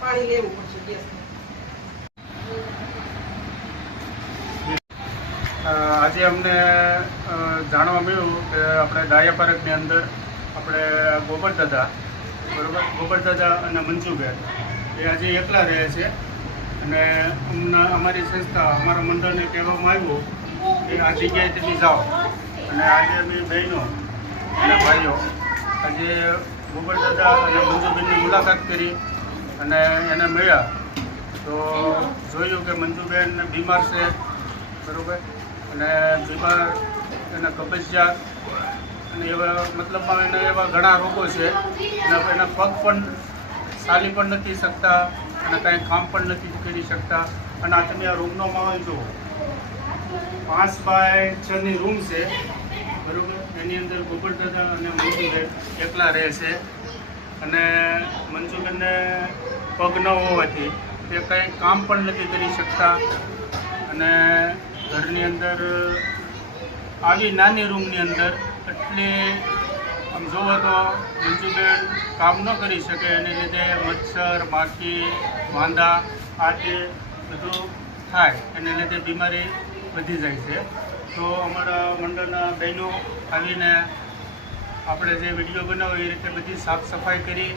પાણી લેવું પડશે ગેસ. આજે અમને જાણવા મળ્યું કે આપણે ડાયા પાર્કની અંદર આપણે ગોબરદાદા બરાબર, ગોબરદાદા અને મંજુબેન એ આજે એકલા રહે છે અને અમારી સંસ્થા અમારા મંડળને કહેવામાં આવ્યું કે આ જગ્યાએ તમે જાઓ અને આજે અમે બહેનો અને ભાઈઓ આજે ગોબરદાદા અને મંજુબેનની મુલાકાત કરી અને એને મળ્યા તો જોયું કે મંજુબેન બીમાર છે બરાબર, અને બીમાર એના કબજિયાત અને એવા મતલબમાં એને એવા ઘણા રોગો છે અને એના પગ પણ ચાલી પણ નથી શકતા અને કાંઈ કામ પણ નથી કરી શકતા. અને આ તમે આ રૂમનો માહોલ જુઓ, 5x6ની રૂમ છે બરાબર, એની અંદર ગોબરદાદા અને મંજુબેન એકલા રહે છે અને મંજુબેનને પગ ન હોવાથી તે કંઈ કામ પણ નથી કરી શકતા અને ઘરની અંદર આવી નાની રૂમની અંદર એટલી આમ જોવો તો મંજુબેન કામ ન કરી શકે, એને લીધે મચ્છર માખી વાંદા આ તે બધું થાય, એને લીધે બીમારી વધી જાય છે. તો અમારા મંડળના બહેનો આવીને આપણે જે વિડીયો બનાવો એ રીતે બધી સાફ સફાઈ કરી